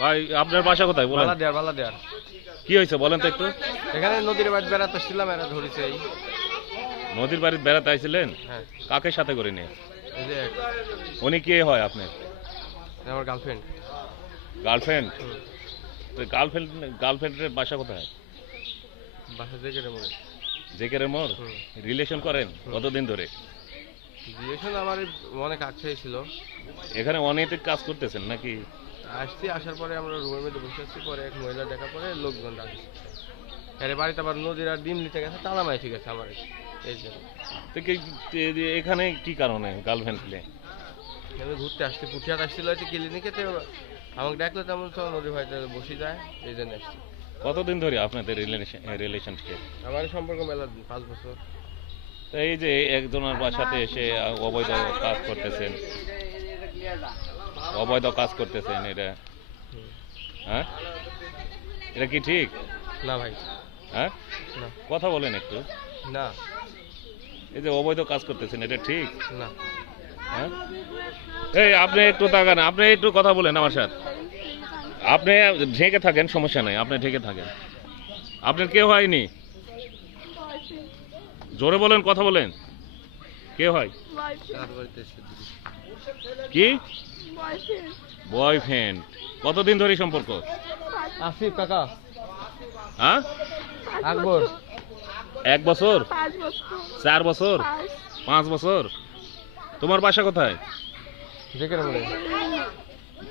ভাই আপনার বাসা কোথায়? বলেন। বালা দেয়ার বালা দেয়ার। কি হয়েছে? বলেন তো একটু। এখানে নদীর বাড়ি বেড়াতে আসছিলাম এরা ধরেছে এই। নদীর বাড়িতে বেড়াতে আইছিলেন? হ্যাঁ। কাকে সাথে করে নিয়ে? এই যে উনি কে হয় আপনার? আমার গার্লফ্রেন্ড গার্লফ্রেন্ড তো গার্লফ্রেন্ড গার্লফ্রেন্ডের বাসা কোথায়? বাসা থেকে রে মনে জেকের মোর? রিলেশন করেন? কতদিন ধরে? রিলেশন আমার অনেক আগে ছিল। এখানে অনৈতিক কাজ করতেছেন নাকি? আসছি আসার পরে আমরা রুমের মধ্যে বসে আছি পরে এক মহিলা দেখা পরে লোকজন ডাকছে আরে বাড়িতে আবার নদীর আর ডিম নিতে গেছে তালা মাই ঠিক আছে আমার এই জন্য তো এখানে কি কারণে গার্লফ্রেন্ড প্লে আমি ঘুরতে আসছি পুঠিয়াত আসছিল হচ্ছে ক্লিনিকে তো আমাকে ডাকলো তেমন তো নদী ভাইটা বসে যায় এই জন্য আসছি। কতদিন ধরে আপনাদের রিলেশন রিলেশনশিপ আমার সম্পর্ক মেলা পাঁচ বছর। এই যে একজনের বাসাতে এসে অবৈধ কাজ করতেছেন। অবৈধ কাজ করতেছেন এটা। হ্যাঁ? এটা কি ঠিক? না ভাই। হ্যাঁ? কথা বলেন একটু। না। এই যে অবৈধ কাজ করতেছেন এটা ঠিক? না। হ্যাঁ? এই আপনি একটু তাকান আপনি একটু কথা বলেন আমার সাথে। আপনি ঢেকে থাকেন সমস্যা নাই আপনি ঢেকে থাকেন। আপনার কেউ হয়নি? জোরে বলেন কথা বলেন। কে হয়। কি? বয়ফ্রেন্ড কতদিন ধরে সম্পর্ক? আসিফ কাকা। হ্যাঁ? আকবর এক বছর? চার বছর? পাঁচ বছর? তোমার বাসা কোথায়?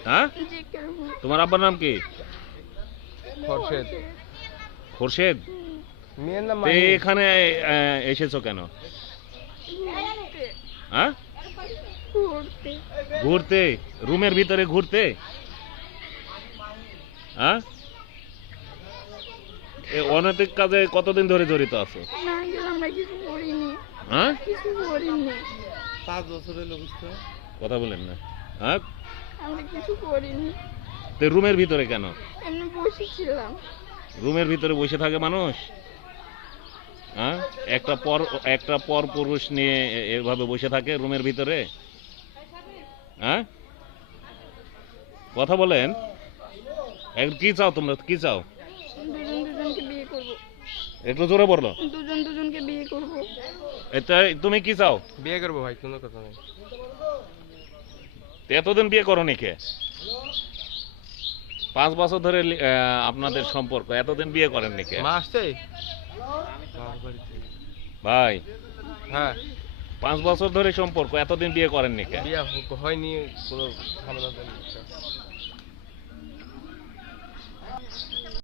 হ্যাঁ? তোমার আব্বার নাম কি? খরশেদ। খোরশেদ? এখানে এসেছ কেন? হ্যাঁ? ঘুরতে। ঘুরতে? রুমের ভিতরে ঘুরতে? হ্যাঁ? এ অনৈতিক কাজে কতদিন ধরে জড়িত আছো? না গেলে আমরা কিছু করিনি। হ্যাঁ? পাঁচ বছর হলো কথা বলেন না। হ্যাঁ? কিছু করিনি। রুমের ভিতরে কেন? এমনি বসেছিলাম। রুমের ভিতরে বসে থাকে মানুষ? হ্যাঁ? একটা পর একটা পর পুরুষ নিয়ে এভাবে বসে থাকে রুমের ভিতরে? হ্যাঁ? কথা বলেন। কি চাও তোমরা? কি চাও? দুজন দুজনকে বিয়ে করব। একটু জোরে বলল দুজন দুজনকে বিয়ে করব। এটা তুমি কি চাও? বিয়ে করব ভাই কোনো কথা নেই। এতদিন বিয়ে করো কে? পাঁচ বছর ধরে লি- আপনাদের সম্পর্ক এতদিন বিয়ে করেন কে? মা আসছে? মার বাড়িতে। ভাই হ্যাঁ। পাঁচ বছর ধরে সম্পর্ক এতদিন বিয়ে করেননি কেন? বিয়ে হয়নি কোনো ঝামেলা